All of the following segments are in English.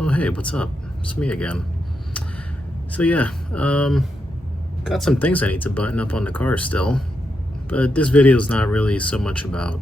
Oh hey, what's up? It's me again. So yeah, got some things I need to button up on the car still, but this video is not really so much about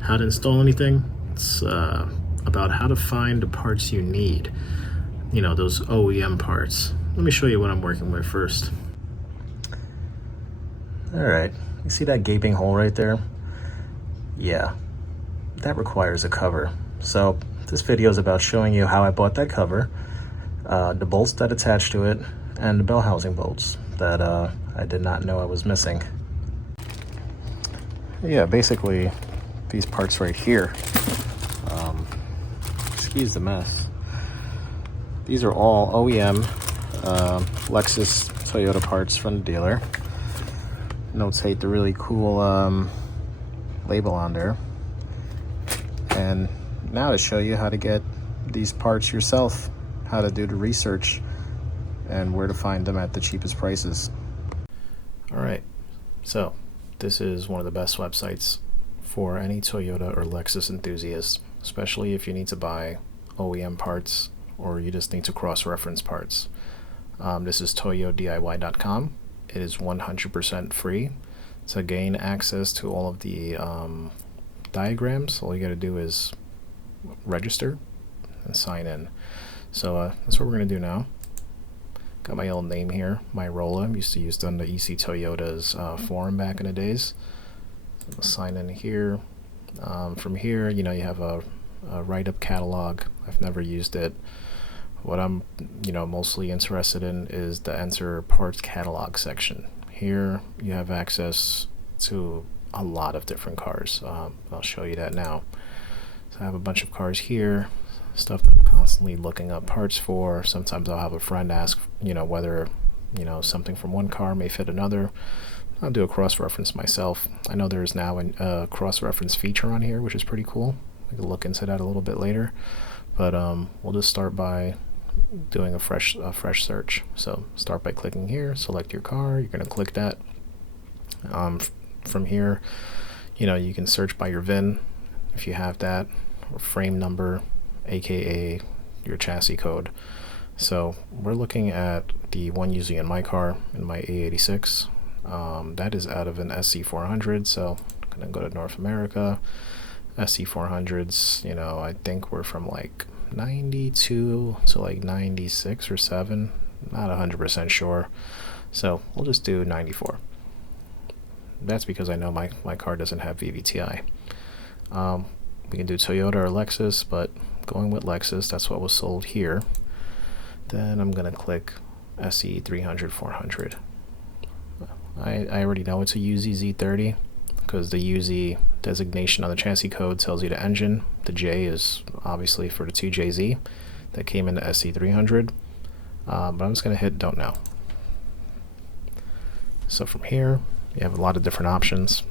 how to install anything. It's about how to find the parts you need. You know, those OEM parts. Let me show you what I'm working with first. All right, you see that gaping hole right there? Yeah, that requires a cover. So this video is about showing you how I bought that cover, the bolts that attach to it, and the bell housing bolts that I did not know I was missing. Yeah, basically these parts right here, excuse the mess, these are all OEM Lexus Toyota parts from the dealer. Notate the really cool label on there. And now to show you how to get these parts yourself, how to do the research, and where to find them at the cheapest prices. All right, so this is one of the best websites for any Toyota or Lexus enthusiast, especially if you need to buy OEM parts or you just need to cross-reference parts. This is ToyoDIY.com. It is 100% free. To gain access to all of the diagrams, all you got to do is register and sign in. So that's what we're going to do now. Got my old name here, Myrola. Used to use it on the EC Toyota's forum back in the days. So I'll sign in here. From here, you know, you have a write-up catalog. I've never used it. What I'm, mostly interested in is the enter parts catalog section. Here you have access to a lot of different cars. I'll show you that now. So I have a bunch of cars here, stuff that I'm constantly looking up parts for. Sometimes I'll have a friend ask, whether, something from one car may fit another. I'll do a cross-reference myself. I know there's now a cross-reference feature on here, which is pretty cool. We can look into that a little bit later. But we'll just start by doing a fresh search. So start by clicking here, select your car. You're going to click that. From here, you can search by your VIN if you have that, or frame number, aka your chassis code. So we're looking at the one using in my car, in my A86. That is out of an SC400, so I'm going to go to North America. SC400s, I think we're from like 92 to like 96 or 7, not 100% sure. So we'll just do 94. That's because I know my car doesn't have VVTi. We can do Toyota or Lexus, but going with Lexus, that's what was sold here. Then I'm going to click SE 300 400. I already know it's a UZ-Z30 because the UZ designation on the chassis code tells you the engine. The J is obviously for the 2JZ that came in the SC300. But I'm just going to hit don't know. So from here, you have a lot of different options.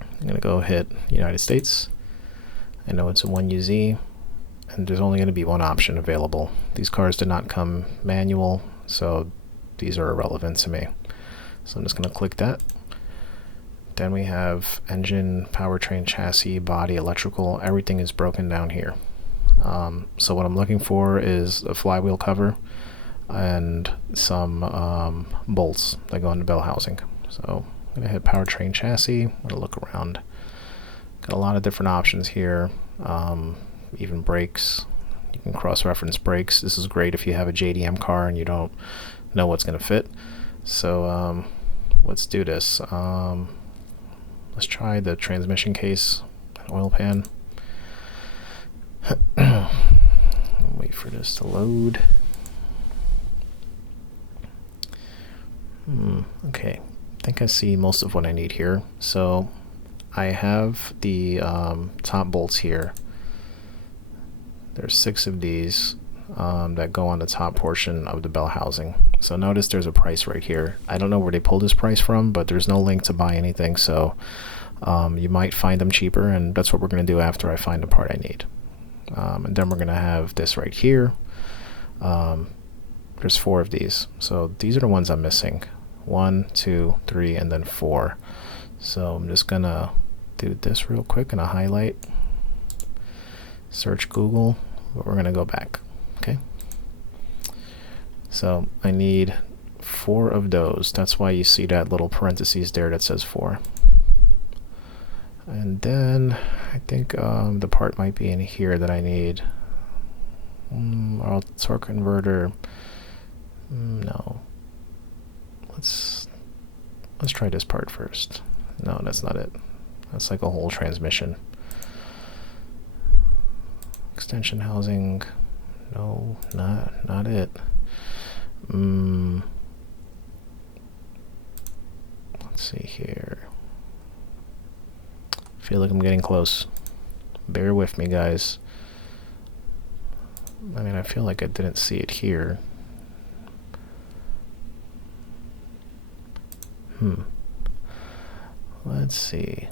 I'm going to go hit United States. I know it's a 1UZ, and there's only going to be one option available. These cars did not come manual, so these are irrelevant to me. So I'm just going to click that. Then we have engine, powertrain, chassis, body, electrical. Everything is broken down here. So what I'm looking for is a flywheel cover and some bolts that go in the bell housing. So I'm going to hit powertrain, chassis. I'm going to look around. Got a lot of different options here. Even brakes. You can cross-reference brakes. This is great if you have a JDM car and you don't know what's going to fit. So let's do this. Let's try the transmission case, oil pan. Wait for this to load. Okay, I think I see most of what I need here. So I have the top bolts here. There's 6 of these that go on the top portion of the bell housing. So notice there's a price right here. I don't know where they pulled this price from, but there's no link to buy anything, so you might find them cheaper, and that's what we're going to do after I find the part I need. And then we're going to have this right here. There's 4 of these, so these are the ones I'm missing. 1, 2, 3, and then 4. So I'm just going to do this real quick and a highlight. Search Google, but we're going to go back. Okay. So I need 4 of those. That's why you see that little parentheses there that says 4. And then I think the part might be in here that I need. Or torque converter. No. Let's try this part first. No, that's not it. That's like a whole transmission. Extension housing. No, not it. Let's see here. I feel like I'm getting close. Bear with me, guys. I mean, I feel like I didn't see it here. Let's see.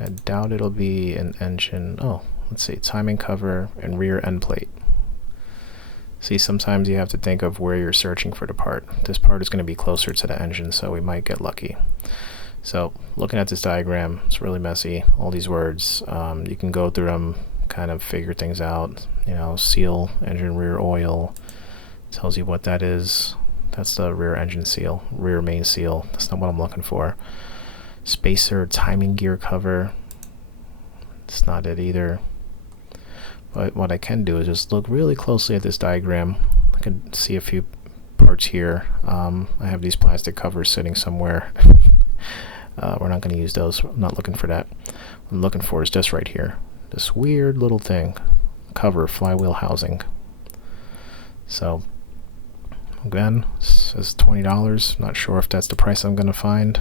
I doubt it'll be an engine. Oh, let's see. Timing cover and rear end plate. See, sometimes you have to think of where you're searching for the part. This part is going to be closer to the engine, so we might get lucky. So, looking at this diagram, it's really messy. All these words, you can go through them, kind of figure things out. You know, seal, engine rear oil, tells you what that is. That's the rear engine seal, rear main seal. That's not what I'm looking for. Spacer, timing gear cover. It's not it either. But what I can do is just look really closely at this diagram. I can see a few parts here. I have these plastic covers sitting somewhere. We're not going to use those. I'm not looking for that. What I'm looking for is just right here. This weird little thing. Cover, flywheel housing. So, again, this is $20. Not sure if that's the price I'm going to find.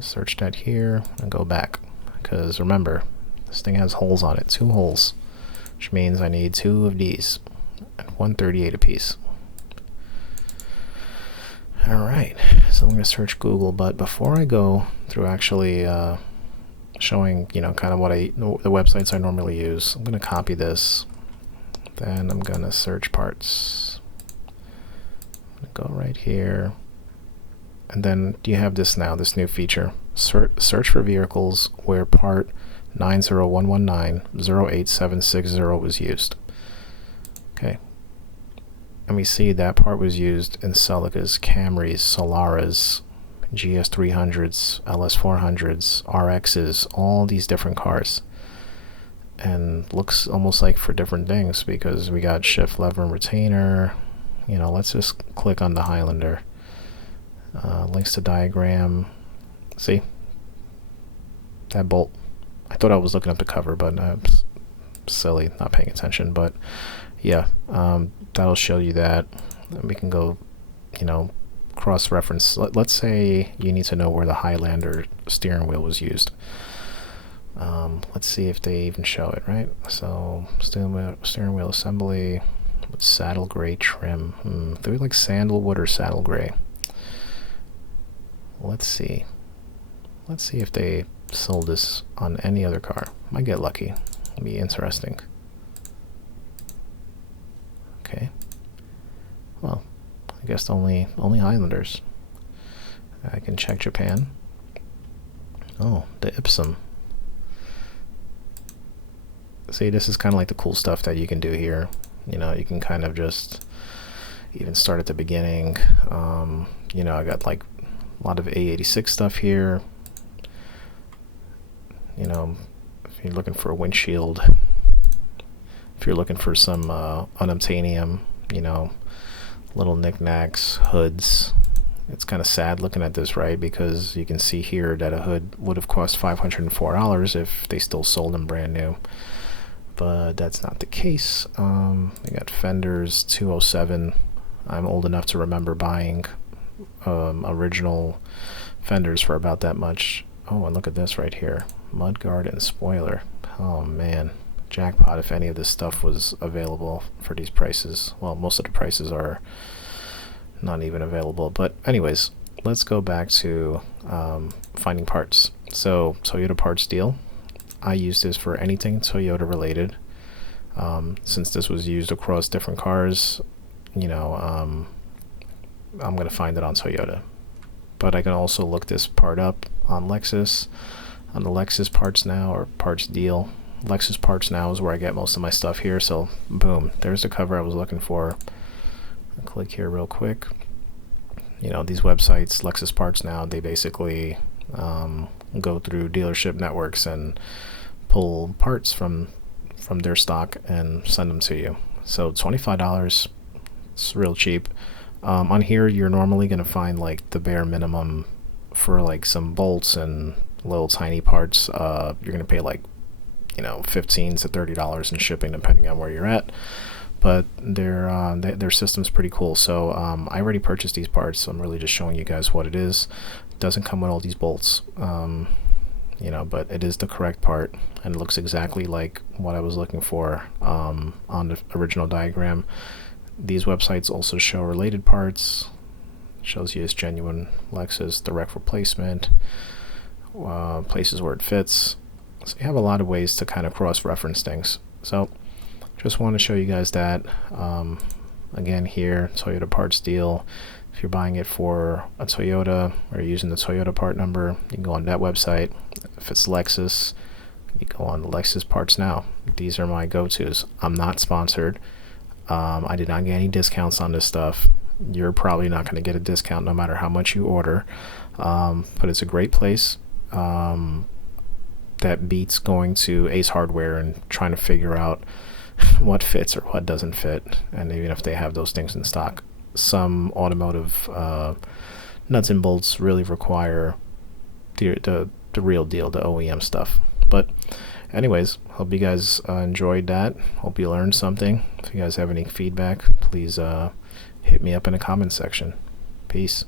Search that here and go back. Because remember, this thing has holes on it. 2 holes. Which means I need 2 of these. At $138 a piece. Alright, so I'm going to search Google, but before I go through actually showing, you know, kind of what the websites I normally use, I'm going to copy this. Then I'm going to search parts. I'm going to go right here. And then you have this now, this new feature. Search for vehicles where part 90119-08760 was used. Okay. And we see that part was used in Celicas, Camrys, Solaras, GS300s, LS400s, RXs, all these different cars. And looks almost like for different things because we got shift lever and retainer. You know, let's just click on the Highlander. Links to diagram. See? That bolt. I thought I was looking up the cover, but I'm silly, not paying attention. But yeah, that'll show you that. We can go, you know, cross-reference. Let's say you need to know where the Highlander steering wheel was used. Let's see if they even show it, right? So steering wheel assembly with saddle gray trim. They're like sandalwood or saddle gray. Let's see. Let's see if they sold this on any other car. Might get lucky. It'll be interesting. Okay. Well, I guess only Highlanders. I can check Japan. Oh, the Ipsum. See, this is kind of like the cool stuff that you can do here. You know, you can kind of just even start at the beginning. You know, I got like a lot of A86 stuff here. You know, if you're looking for a windshield, if you're looking for some unobtainium, you know, little knickknacks, hoods. It's kind of sad looking at this, right? Because you can see here that a hood would have cost $504 if they still sold them brand new. But that's not the case. We got fenders, 207. I'm old enough to remember buying original fenders for about that much. Oh, and look at this right here. Mudguard and spoiler. Oh man, jackpot if any of this stuff was available for these prices. Well, most of the prices are not even available. But anyways, let's go back to finding parts. So Toyota parts deal. I used this for anything Toyota related. Since this was used across different cars, you know, I'm going to find it on Toyota. But I can also look this part up on Lexus, on the Lexus parts now, or parts deal. Lexus Parts Now is where I get most of my stuff here. So boom, there's the cover I was looking for. I'll click here real quick. You know, these websites, Lexus Parts Now, they basically go through dealership networks and pull parts from their stock and send them to you. So $25, it's real cheap. On here, you're normally going to find like the bare minimum for like some bolts and little tiny parts. You're going to pay like, you know, $15 to $30 in shipping depending on where you're at. But their system's pretty cool. So I already purchased these parts, so I'm really just showing you guys what it is. It doesn't come with all these bolts, you know, but it is the correct part, and it looks exactly like what I was looking for on the original diagram. These websites also show related parts. Shows you it's genuine Lexus, direct replacement, places where it fits. So you have a lot of ways to kind of cross-reference things. So just want to show you guys that. Again, here, Toyota parts deal. If you're buying it for a Toyota or using the Toyota part number, you can go on that website. If it's Lexus, you go on the Lexus Parts Now. These are my go-tos. I'm not sponsored. I did not get any discounts on this stuff. You're probably not going to get a discount no matter how much you order. But it's a great place. That beats going to Ace Hardware and trying to figure out what fits or what doesn't fit, and even if they have those things in stock. Some automotive nuts and bolts really require the real deal, the OEM stuff. But anyways, hope you guys enjoyed that. Hope you learned something. If you guys have any feedback, please hit me up in the comments section. Peace.